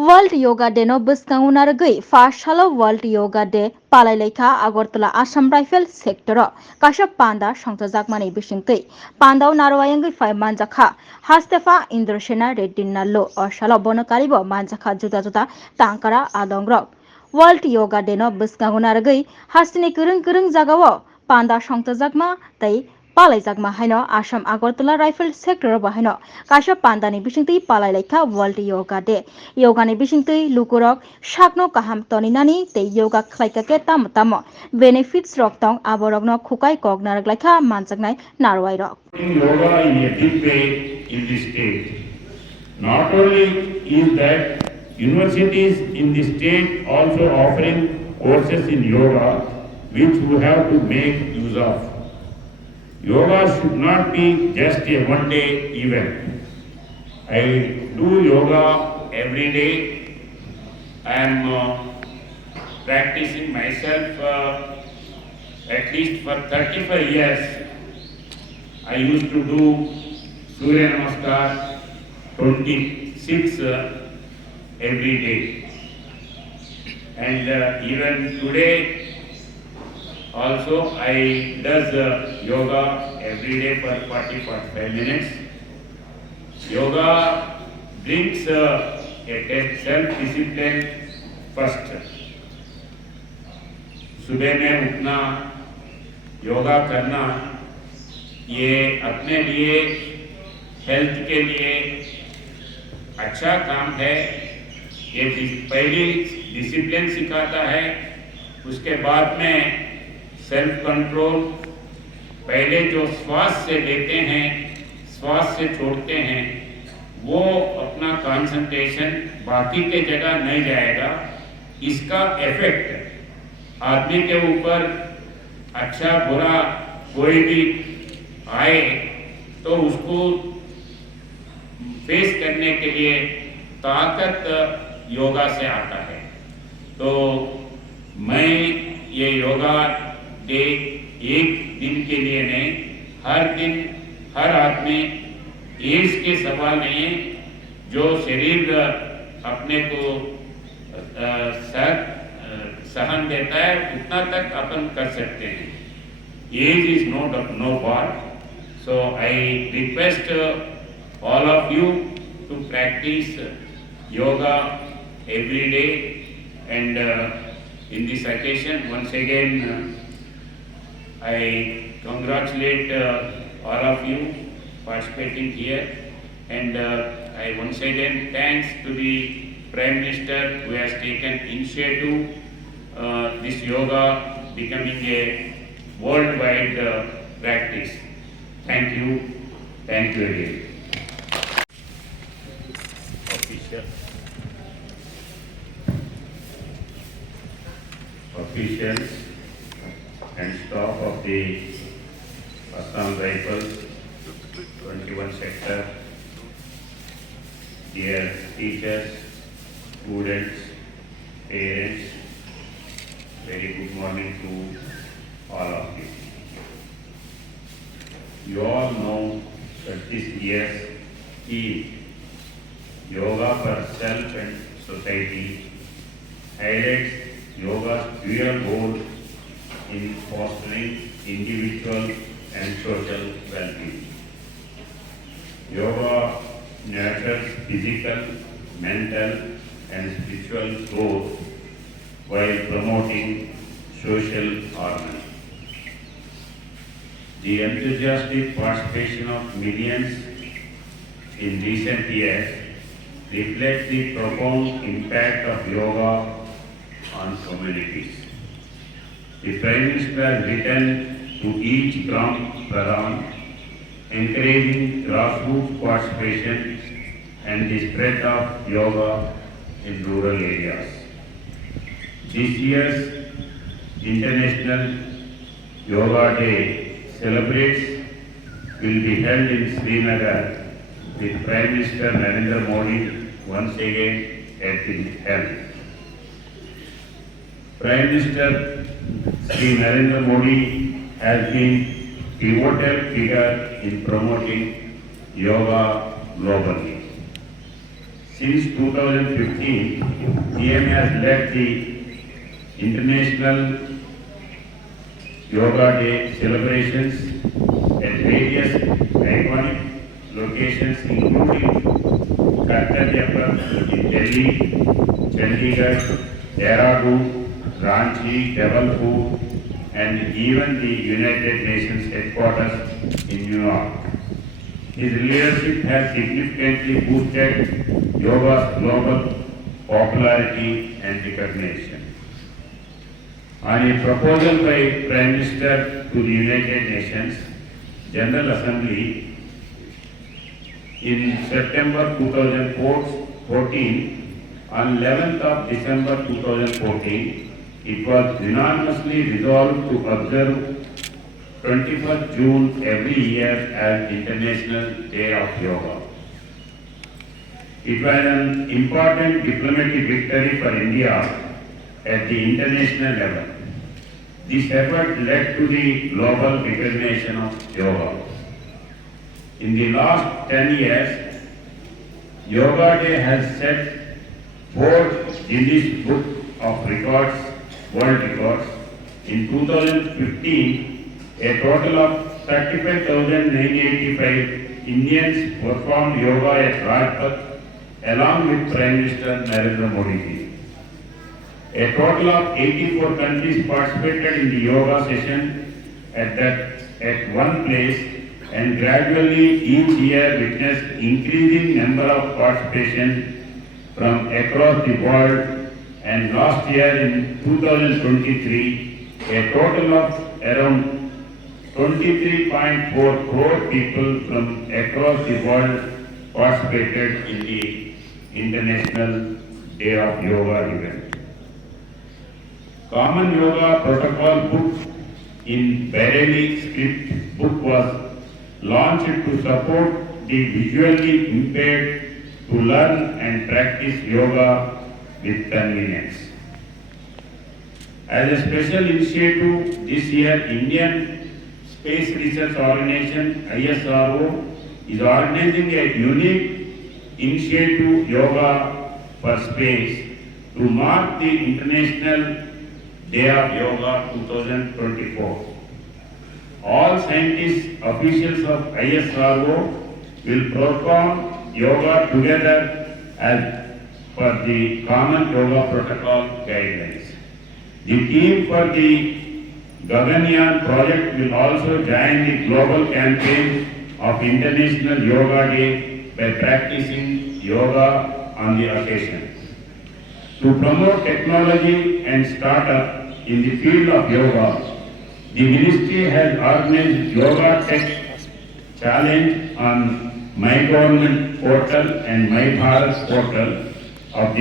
World Yoga Day no bwskango naragui first salo World Yoga Day palailekha Agartala Assam Rifle sector kaisa panda songtajakmani bisingtwi pandao narwayangui phai manjakha Hastefa Indrasena Reddy Nallo or salo bonokaribo manjakha juta juta tangkara adongrok World Yoga Day no bwskango naragui hastini kurung jagao panda songtajakma tei palaijakma haino Assam Agartala Rifle sector bahaino kaisa pandani bisingtwi palailekha World Yoga Day Yogani bisingtwi lukurok sakno kaham toninani tei yoga khlaikake tamo benefits rok tong aborokno khukai kok naraklaikha manjaknai narwai rok. Yoga in a big way in the state. Not only is that universities in the state also offering courses in yoga which we have to make use of. Yoga should not be just a one-day event. I do yoga every day. I am practicing myself at least for 35 years. I used to do Surya Namaskar 26 every day. And even today also I does yoga every day for 40-45 minutes. Yoga brings a self-discipline first. सुबह में उठना, योगा करना, ये अपने लिए health के लिए अच्छा काम है। ये पहली डिसिप्लिन सिखाता है, उसके बाद में सेल्फ कंट्रोल। पहले जो श्वास से लेते हैं, श्वास से छोड़ते हैं, वो अपना कंसंट्रेशन बाकी के जगह नहीं जाएगा। इसका इफेक्ट आदमी के ऊपर अच्छा बुरा कोई भी आए तो उसको फेस करने के लिए ताकत योगा से आता है। तो मैं ये योगा डे एक दिन के लिए नहीं, हर दिन हर आदमी, एज के सवाल नहीं है, जो शरीर अपने को सहन देता है उतना तक अपन कर सकते हैं। Age is no bar. So I request all of you to practice yoga every day, and in this occasion once again I congratulate all of you participating here, and I once again thanks to the Prime Minister who has taken initiative this yoga becoming a worldwide practice. Thank you again. Officials and staff of the Assam Rifles 21 sector, dear teachers, students, parents, very good morning to all of you. You all know that this year's theme, Yoga for Self and Society, highlights yoga's dual role in fostering individual and social well-being. Yoga nurtures physical, mental, and spiritual growth while promoting social harmony. The enthusiastic participation of millions in recent years reflects the profound impact of yoga on communities. The Prime Minister has written to each Gram Pradhan, encouraging grassroots participation and the spread of yoga in rural areas. This year's International Yoga Day celebrates will be held in Srinagar with Prime Minister Narendra Modi once again at the helm. Prime Minister Sri Narendra Modi has been pivotal figure in promoting yoga globally. Since 2015, PM has led the International Yoga Day celebrations at various iconic locations including Kartaryapuram in Delhi, Chandigarh, Dehradun, Ranchi, Jabalpur, and even the United Nations headquarters in New York. His leadership has significantly boosted yoga's global popularity and recognition. On a proposal by Prime Minister to the United Nations General Assembly in September 2014, on 11th of December 2014, it was unanimously resolved to observe 21st June every year as International Day of Yoga. It was an important diplomatic victory for India at the international level. This effort led to the global recognition of yoga. In the last 10 years, Yoga Day has set 4 Guinness Book of Records, World Records. In 2015, a total of 35,985 Indians performed yoga at Rajpath along with Prime Minister Narendra Modi. A total of 84 countries participated in the yoga session at one place, and gradually each year witnessed increasing number of participation from across the world, and last year in 2023, a total of around 23.4 crore people from across the world participated in the International Day of Yoga event. Common Yoga Protocol book in Bareilly script book was launched to support the visually impaired to learn and practice yoga with convenience. As a special initiative this year, Indian Space Research Organization ISRO is organizing a unique initiative, Yoga for Space, to mark the International Day of Yoga 2024. All scientists, officials of ISRO will perform yoga together as per the Common Yoga Protocol guidelines. The team for the Gaganyaan project will also join the global campaign of International Yoga Day by practicing yoga on the occasion. To promote technology and startup in the field of yoga, the ministry has organized Yoga Tech Challenge on My Government portal and My Bharat portal of the